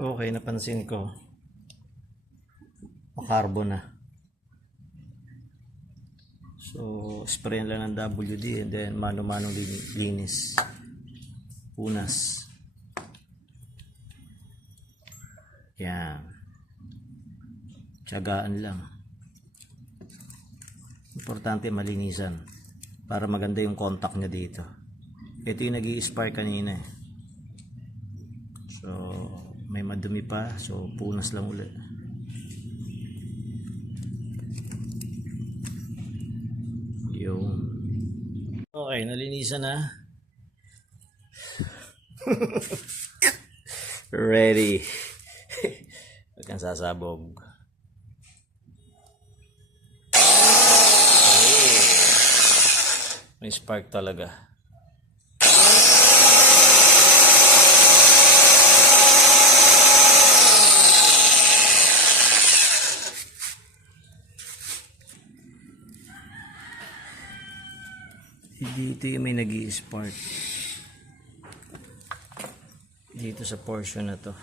Okay, napansin ko makarbo na. So sprayin lang ng WD and then mano-manong linis, punas. Yan, tiyagaan lang. Importante malinisan para maganda yung contact niya dito. Ito yung nag-i-spark kanina eh. So may madumi pa, so punas lang ulit. Yung okay, nalinisan na. Ready. Huwag kang sasabog. May spark talaga. Dito yung may nag-i-spark. Dito sa portion na to.